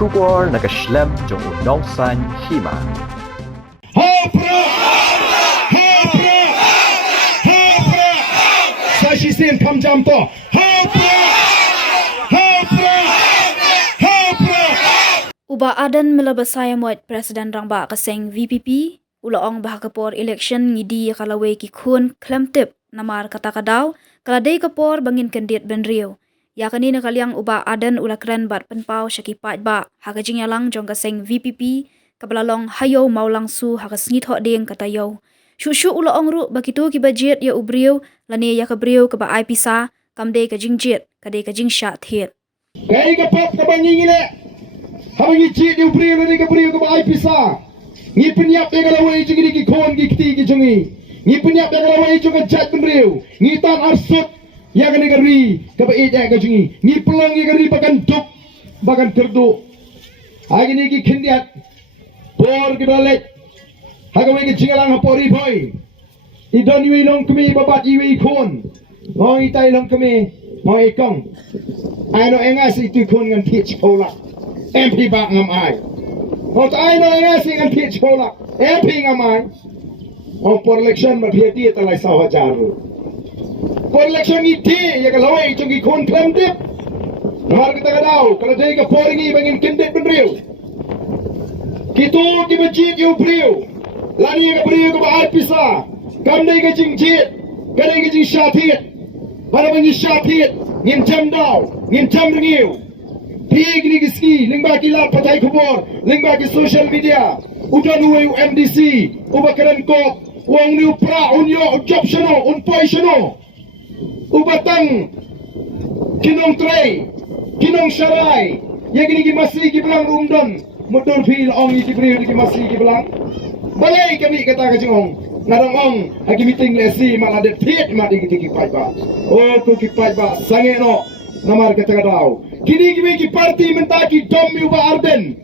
Shubor na Khlem jong unong san Hima. Fascism kam jam to. Uba Ardent melabasaya muat Presiden Rangba kaseng VPP ulaong bahakapor election ngidi Lawei ki Khun Khlem tip namar kata kadaw kaladai kapor bangin kandidat benriu. Ya kanina kaliang uba Ardent ula keren bat penpau syakipat ba hakajing yalang jong kaseng VPP kabalalong hayo maulang su hakasngit hok ding kata yo. Syuk ulaong ru bakitu ki budget ya ubriu lani ya kabriu ka ba ai pisa kamdei kajing jet kadai kajing sya thiet. Kai ka pap ka bangingile. Habangi cik di ubri ni ka bri ka ba ai pisa. Ngi penyap de ka Lawei jing ki Khun ki kti ki jongi. Ngi penyap de ka Lawei jong ka jat benriu. Ngi tan arsut ya ka ni ka ri ka ba ejak ka jongi. Ngi pelong ka ri bakan duk bakan kerdu. Agi ni ki khindiat. Por ki balek. Hagamai ki jingalang hapori boy. Idon wi long kami babat iwi Khun. Ngoi tai long kami moi kong. Ano engas itu Khun ngan pitch hola. MP bak ngam ai. Ot ai no engas ngan pitch hola. MP ngam ai. Por election ma phiati talai sawa jaru. Por election iti ya ka Lawei chung ki Khun Khlem tip. Namar kita kadau kalau dei ka poringi bangin kindet benriu. Kitu ki bejit yu priu. Lani ka priu ka ba ai pisa. Kam dei ka jingjit. Ka dei ka jing syatit. Para bangi syatit. Ngin jam dau. Ngin jam ringiu. Pig ni giski, lingba kilat patai kubur, lingba ki social media, udan uwe MDC, uba keren kop, uang ni upra, unyo, job seno, unpoi seno, ubatang, kinong tray, kinong syarai, yang ini ki masih ki belang rumdon, mudon fil ong ki beri ki masih ki belang, balai kami kata ke jengong, ngarang ong, hagi meeting lesi maladet fit mati ki pai ba, oh ku ki pai ba, sange no. Namar kata kadau. Kini kami ki parti mentaki dom uba Ardent.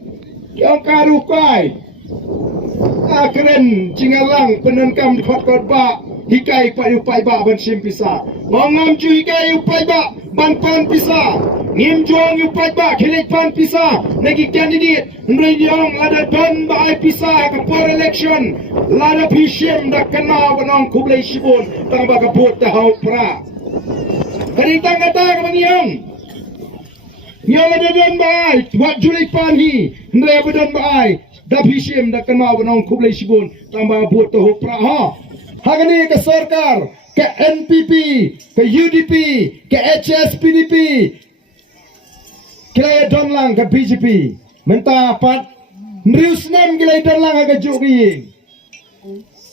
Yang karu kai. Akren jingalang penenkam kot ba. Hikai pa upai ba ban sim pisa. Mongam ju hikai upai ba ban pan pisa. Ngim jong upai ba khilet pan pisa. Nagi candidate nrejong lada don ba ai pisa ka por election. Lada pishim dak kana banong kublai sibun tang ba ka bot ta hau pra. Kaditang kata ka mangiyong. Ngiyong ada don baay. Wat julik panhi. Ndre apa don baay. Dapishim da kanmaw banong kublai sibun. Tambah buat to pra ha. Hagani ke sarkar. Ke NPP. Ke UDP. Ke HSPDP. Kilay don lang ke BJP. Menta pat. Nrius nem kilay don lang aga jugiying.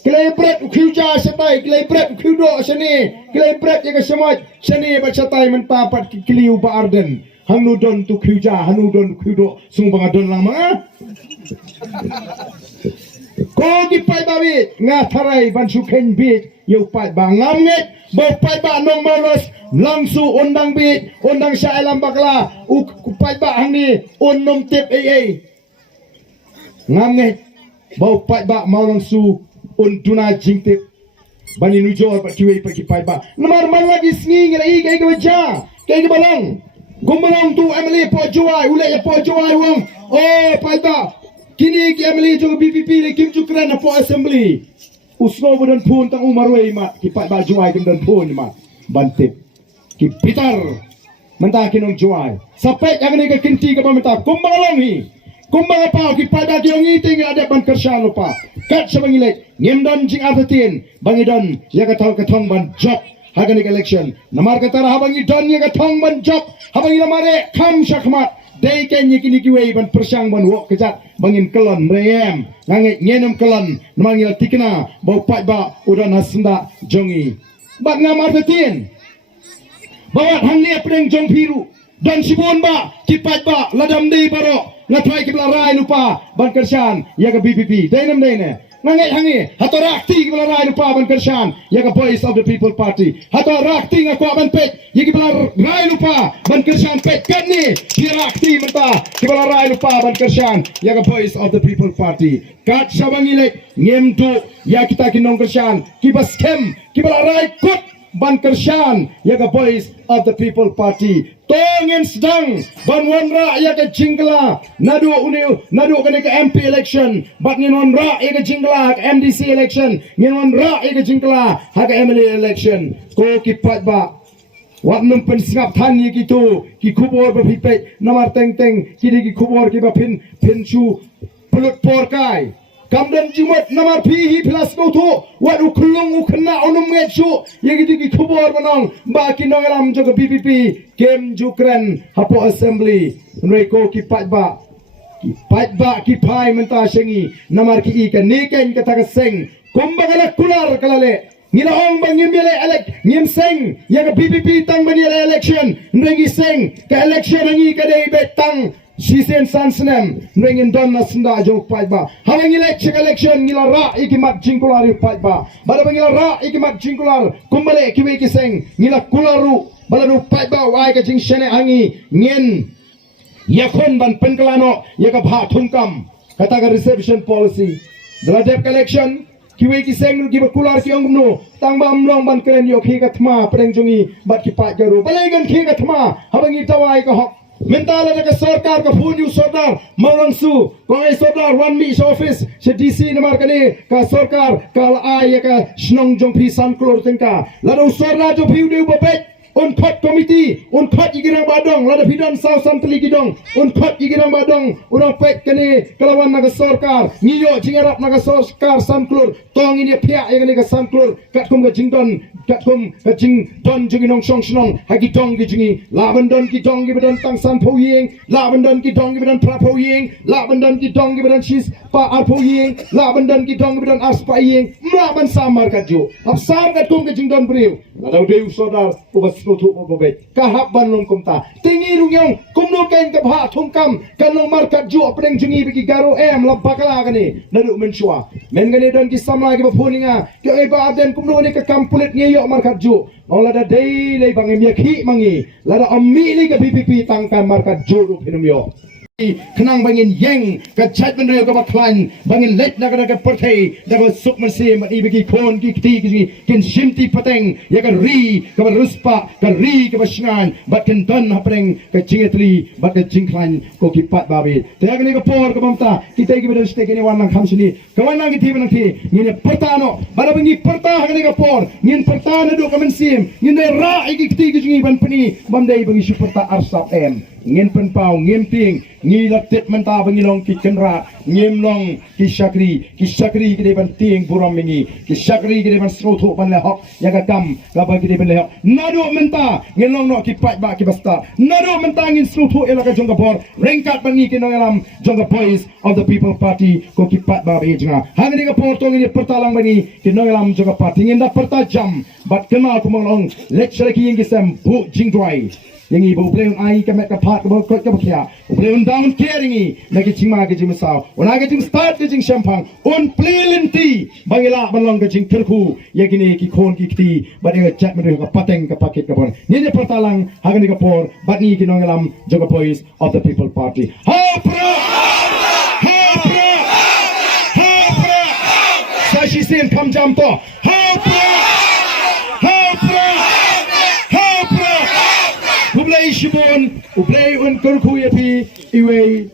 Kilay bret ukhiuja setai, kilay bret ukhiudo seni, kilay bret yang semut seni bacatai mentapat kiliu ba Ardent. Hanu don tu khiuja, hanu don ukhiudo sumbang don lang mga. Ko ki pai bawi ngatharai ban suken bit yau pai ba ngamnget bo pai ba nong malos langsu undang bit, undang sya alam bakla ku pai ba hangni unnom tip ngamnget bo pai ba mau langsu untuna jingtip bani nujor pa kiwei pa kipai ba namar man lagi sngi ngai kai ka baja kai ka balang gumbalang tu emily po juai ule ya po juai wang oh pai ba kini ki emily jo BPP le kim jukran po assembly usno bodan phun tang umarwei ma kipai ba juai kim dan phun ma bantip ki pitar menta kinong juai sapek ang ni ka kinti ka ba menta gumbalang hi kumbang apa ki pada diong iting ada ban kershan lupa kat sebangilek ngimdan jing artin bangidon ya katau katong ban job hagan election namar katara habangi don ya katong ban job habangi namare kham syakmat dei ken yikini kiwei ban persang ban wok kejat bangin kelon rem ngange ngenom kelon namangil tikna bau pat ba udan hasenda jongi bat ngamar artin bawat hangni apeng jong piru dan sibun ba kipat ba ladam dei baro ngatrai kibla rai lupa ban kershan ya ka BPP dainam daine ngangai hangi hato rakti kibla rai lupa ban kershan ya ka Voice of the People Party hato rakti ngakwa ban pet ya kibla rai lupa ban kershan pet kan ni ki rakti menta kibla rai lupa ban kershan ya ka Voice of the People Party kat sabangilek ngem tu ya kita kinong kershan kibas kem kibla rai kut ban kershan yaga voice of the people party tongin sedang ban wanra yaga jingla nadu kene ke MP election bat ngin wanra yaga jingla ke MDC election ngin wanra yaga jingla haga MLA election ko kipat ba wat num pen singap than ye gitu ki khubor ba phipet namar teng ki ki khubor ki ba phin chu pulut por kai kamdan jimot namar phi hi plus ko thu wat u khulung u khna onum nge chu ye gitu ki khubor banong ba ki nogalam jo BPP kem jukran hapo assembly nrei ko ki pat ba ki pai menta sengi namar ki i ka neken kata ka seng kumbagala kular kalale Ngilahong bang ngim seng yang BPP tang bani election nrengi seng ka election ngi ka dei betang sisen sansenem nrengin don na senda jo pai ba hawang election ngila ra ikimat jingkular pai ba bada ngila ra ikimat jingkular kumbale kiwe ki seng ngila kularu balaru pai ba wai ka jing shene angi ngien yakon ban penkelano yaka bha thungkam kata ka reception policy dradep election kiwe ki seng ki bakular ki ongno tangba amlong ban kren yo khi ka thma preng jungi bat ki pa garu balegan khi ka thma habangi tawai ka hok mentala ka sarkar ka phunyu sodar maurang su kongai sodar one mi office se DC namar kane ka sarkar ka ai ka snong jong phi san klor tengka lado sorla jo phiu deu bapet Unkhot committee, unkhot igirang badong, lada pidan sao santli gidong, unkhot igirang badong, unang pek kani kalawan naga sorkar, ngiyo jingarap naga sorkar sanklur, tong ini pihak yang naga sanklur, katkum ka jingdon, katkum ka jingdon jungi nong song snong, hagi dong ki jungi, laban don ki dong ki badan tang san po ying, laban don ki dong ki badan pra po ying, laban don ki dong ki badan shis pa ar po ying, laban don ki dong ki badan as pa ying, mlaban samar katjo, ap sam katkum ka jingdon beriu, lada deu sodar, ubas nutu bobet kahap banlong kumta tingi rungyong kumno kain ka bha thungkam kanong markat ju apreng jungi bigi garo la bakala gani nadu menchua men gani don ki samla ki baphuninga ki ai ba aden kumno ni ka kampulet ngeyo markat ju ola da dei le bangi miakhi mangi lada ammi ni ka BPP tangkan markat ju ru pinumyo kenang bangin yeng ka chat ben reo ka baklan bangin let na ka perthei da ko suk masim i bigi khon ki ti ki kin shimti pateng ya ka ri ka ruspa ka ri ka basngan bat kin don hapreng ka chingetli bat ka jingklan ko ki pat babi te ga ni ka por ka bamta ki te ki bedo ste ki ni wan nang khamsini ka wan nang ki ti ban thi ni ne pertano bala bangi perta ga ni ka por ngin pertano do ka mensim ni ne ra i ki ti ki ban pani bamdei bangi superta arsap em ngin pen pau ngim ting ngi latet menta bangilong ki kenra ngim long ki shakri ki de ban ting buram mingi ki shakri ki de ban sroto ban le hok yaga kam ga ba ki de ban le hok nado menta ngin long no ki pat ba ki basta nado menta ngin sroto elaka jonga bor rengkat bangi ki nongalam jonga boys of the people party ko ki pat ba be jinga hangni ga por to ngi pertalang bani ki nongalam jonga party ngin da perta jam bat kenal ko mong lecture ki ngi sem bu jingdwai yang ibu beliau ai kemet kepat kebal kot kebakia beliau down caringi lagi cingma ke jimasau ona ke jing start ke jing champang on plinti bangila balong ke jing terku yakini ki khon ki kti badai chat mere ka pateng ka paket ka bon ni pertalang hagani ka por batni ki nongalam joga boys of the people party hapra sashi sen kam jam to hapra Ublay shibon, ublay un kurkuya pi iwe